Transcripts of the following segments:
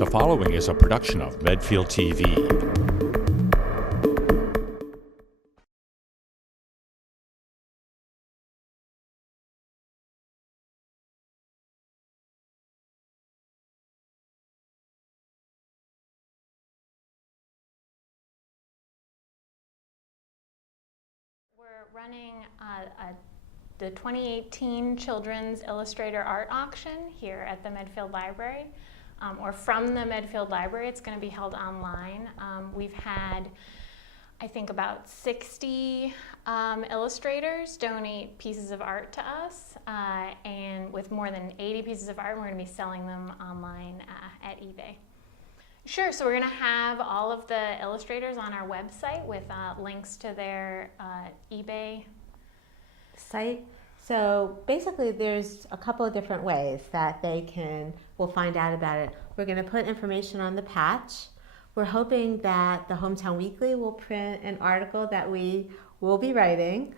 The following is a production of Medfield TV. We're running the 2018 Children's Illustrator Art Auction here at the Medfield Library, or from the Medfield Library. It's going to be held online. We've had, I think, about 60 illustrators donate pieces of art to us, and with more than 80 pieces of art, we're going to be selling them online at eBay. Sure, so we're going to have all of the illustrators on our website with links to their eBay site. So basically there's a couple of different ways that will find out about it. We're going to put information on the patch. We're hoping that the Hometown Weekly will print an article that we will be writing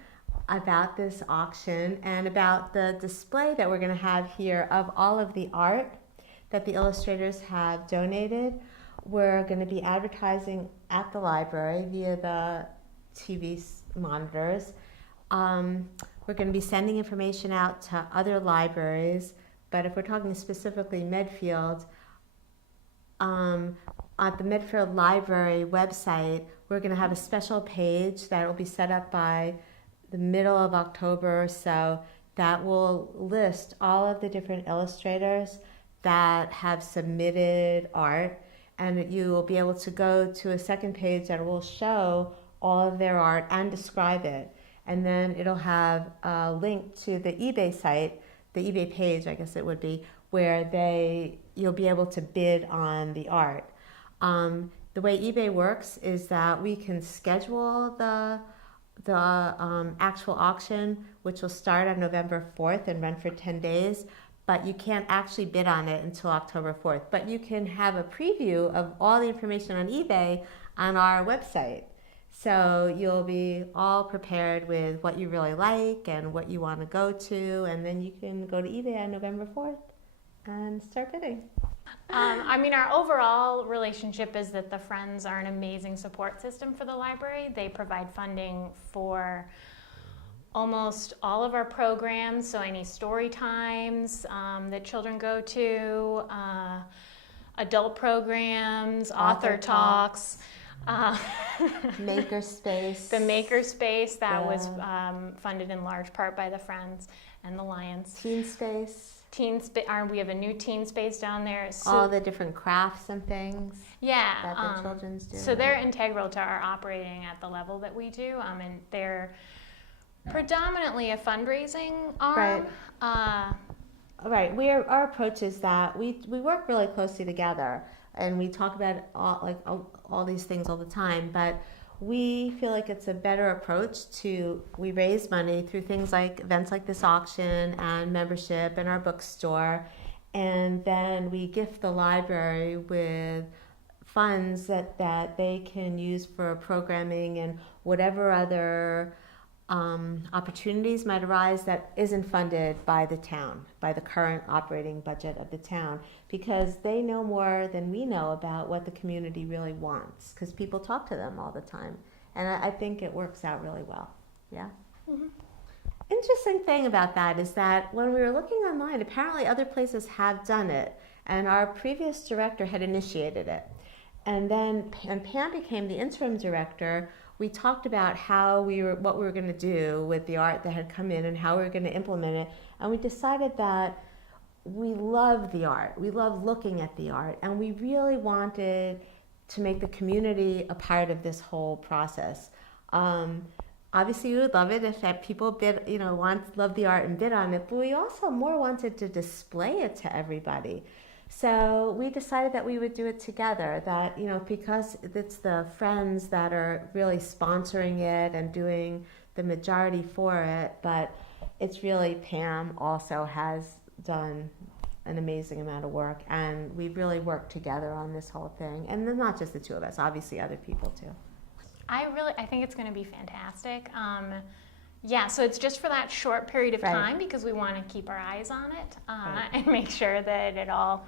about this auction and about the display that we're going to have here of all of the art that the illustrators have donated. We're going to be advertising at the library via the TV monitors. We're going to be sending information out to other libraries, but if we're talking specifically Medfield, at the Medfield Library website, we're going to have a special page that will be set up by the middle of October or so that will list all of the different illustrators that have submitted art, and you will be able to go to a second page that will show all of their art and describe it. And then it'll have a link to the eBay site, the eBay page, I guess it would be, where you'll be able to bid on the art. The way eBay works is that we can schedule the actual auction, which will start on November 4th and run for 10 days, but you can't actually bid on it until October 4th. But you can have a preview of all the information on eBay on our website. So you'll be all prepared with what you really like and what you want to go to, and then you can go to eBay on November 4th and start bidding. Our overall relationship is that the Friends are an amazing support system for the library. They provide funding for almost all of our programs, so any story times that children go to, adult programs, author talks. Makerspace. The Makerspace, that was funded in large part by the Friends and the Lions. Teen Space. We have a new teen space down there. So, all the different crafts and things that the children's do. So they're integral to our operating at the level that we do, and they're predominantly a fundraising arm. Right. Our approach is that we work really closely together, and we talk about all these things all the time, but we feel like it's a better approach we raise money through things like events like this auction and membership and our bookstore, and then we gift the library with funds that they can use for programming and whatever other opportunities might arise that isn't funded by the town, by the current operating budget of the town, because they know more than we know about what the community really wants, because people talk to them all the time. And I think it works out really well. Yeah. Mm-hmm. Interesting thing about that is that when we were looking online, apparently other places have done it, and our previous director had initiated it. And then Pam became the interim director. We talked about what we were going to do with the art that had come in and how we were going to implement it. And we decided that we love the art. We love looking at the art. And we really wanted to make the community a part of this whole process. Obviously, we would love it if people love the art and bid on it. But we also more wanted to display it to everybody. So we decided that we would do it together, that, because it's the Friends that are really sponsoring it and doing the majority for it, but it's really Pam also has done an amazing amount of work, and we've really worked together on this whole thing. And then not just the two of us, obviously other people too. I think it's going to be fantastic. So it's just for that short period of time, because we want to keep our eyes on it and make sure that it all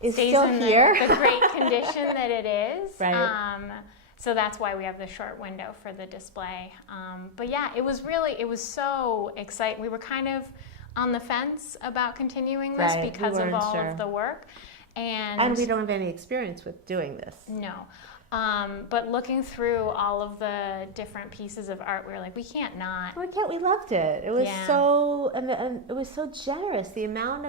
stays still in here. the great condition that it is. Right. So that's why we have the short window for the display. But yeah, it was so exciting. We were kind of on the fence about continuing this Right, because we of weren't all sure. of the work. And we don't have any experience with doing this. No. But looking through all of the different pieces of art, we were like, we can't not. We can't. We loved it. It was so, and it was so generous. The amount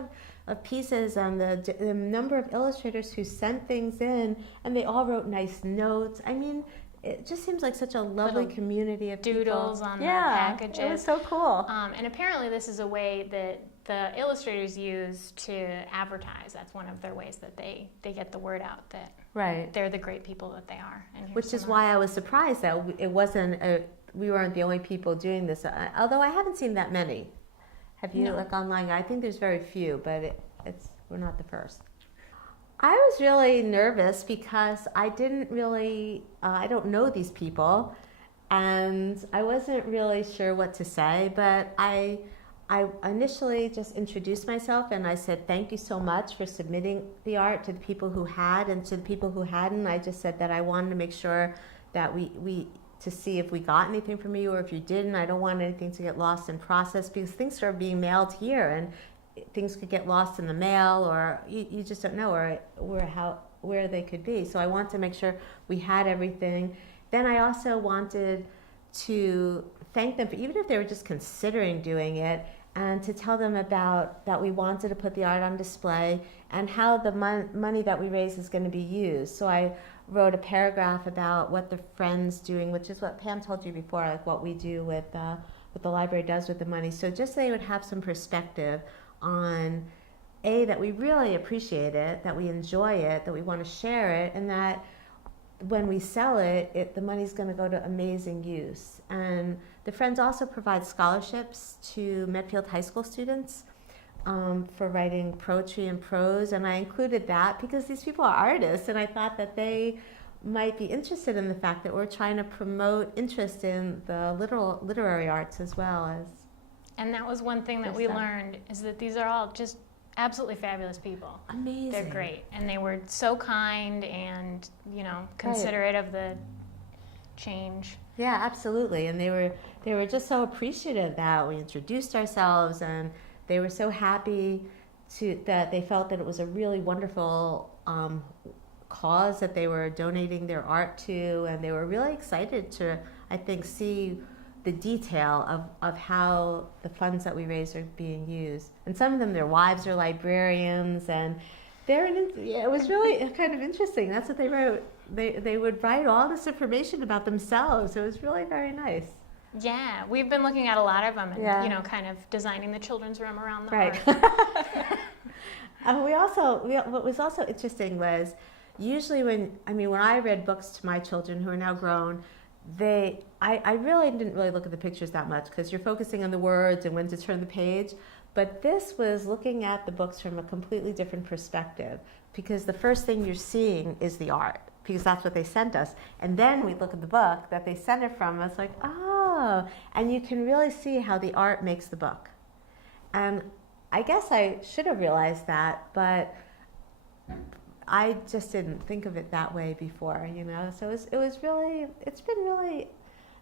of pieces and the number of illustrators who sent things in, and they all wrote nice notes. I mean, it just seems like such a lovely Little community of doodles people. on the packages. It was so cool. And apparently this is a way that the illustrators use to advertise. That's one of their ways that they get the word out that Right. they're the great people that they are. And here's Which is some why I was surprised that it wasn't we weren't the only people doing this. Although I haven't seen that many. Have you, No. like online? I think there's very few, but we're not the first. I was really nervous because I didn't really, I don't know these people, and I wasn't really sure what to say, but I initially just introduced myself and I said thank you so much for submitting the art to the people who had, and to the people who hadn't, I just said that I wanted to make sure that we to see if we got anything from you, or if you didn't, I don't want anything to get lost in process, because things are being mailed here and things could get lost in the mail, or you just don't know where they could be. So I want to make sure we had everything. Then I also wanted to thank them for, even if they were just considering doing it, and to tell them about that we wanted to put the art on display and how the money that we raise is going to be used. So I wrote a paragraph about what the Friend's doing, which is what Pam told you before, like what we do with what the library does with the money. So just so they would have some perspective on that we really appreciate it, that we enjoy it, that we want to share it, and that when we sell it, the money's going to go to amazing use. And the Friends also provide scholarships to Medfield High School students for writing poetry and prose, and I included that because these people are artists, and I thought that they might be interested in the fact that we're trying to promote interest in the literary arts as well as. And that was one thing that we learned, is that these are all just absolutely fabulous people. Amazing. They're great, and they were so kind and considerate of the change. Yeah, absolutely. And they were just so appreciative that we introduced ourselves, and they were so happy that they felt that it was a really wonderful cause that they were donating their art to, and they were really excited to, I think, see the detail of how the funds that we raise are being used. And some of them, their wives are librarians, and it was really kind of interesting. That's what they wrote. They would write all this information about themselves. It was really very nice. Yeah, we've been looking at a lot of them and kind of designing the children's room around the art. What was also interesting was usually when I read books to my children who are now grown, I really didn't really look at the pictures that much because you're focusing on the words and when to turn the page. But this was looking at the books from a completely different perspective, because the first thing you're seeing is the art, because that's what they sent us. And then we look at the book that they sent it from, and it's like, oh, and you can really see how the art makes the book. And I guess I should have realized that, but I just didn't think of it that way before, So it's been really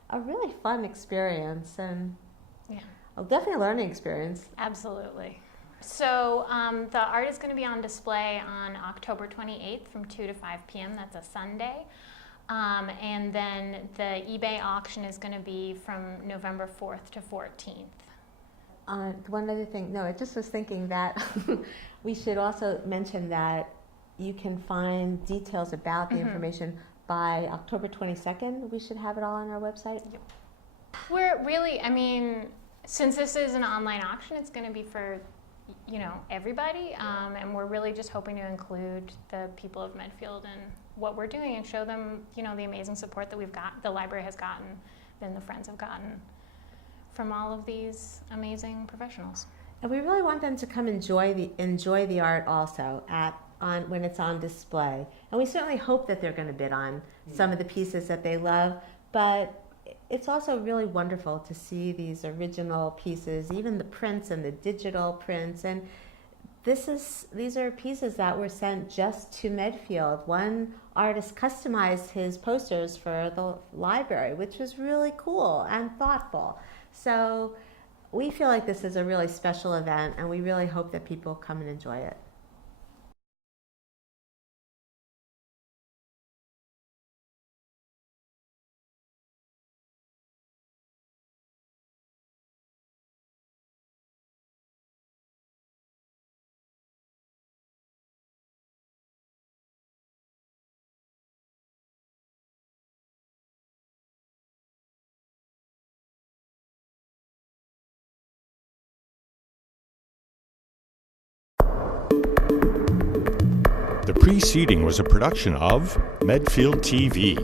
a really fun experience, and definitely a learning experience. Absolutely. So the art is going to be on display on October 28th from 2 to 5 p.m. That's a Sunday. And then the eBay auction is going to be from November 4th to 14th. One other thing, I just was thinking that we should also mention that you can find details about the information by October 22nd. We should have it all on our website. Yep. We're really, since this is an online auction, it's going to be for, everybody. And we're really just hoping to include the people of Medfield in what we're doing and show them, the amazing support that the library has gotten, and the Friends have gotten from all of these amazing professionals. And we really want them to come enjoy the art also when it's on display. And we certainly hope that they're going to bid on some of the pieces that they love, but it's also really wonderful to see these original pieces, even the prints and the digital prints. And these are pieces that were sent just to Medfield. One artist customized his posters for the library, which was really cool and thoughtful. So we feel like this is a really special event, and we really hope that people come and enjoy it. The preceding was a production of Medfield TV.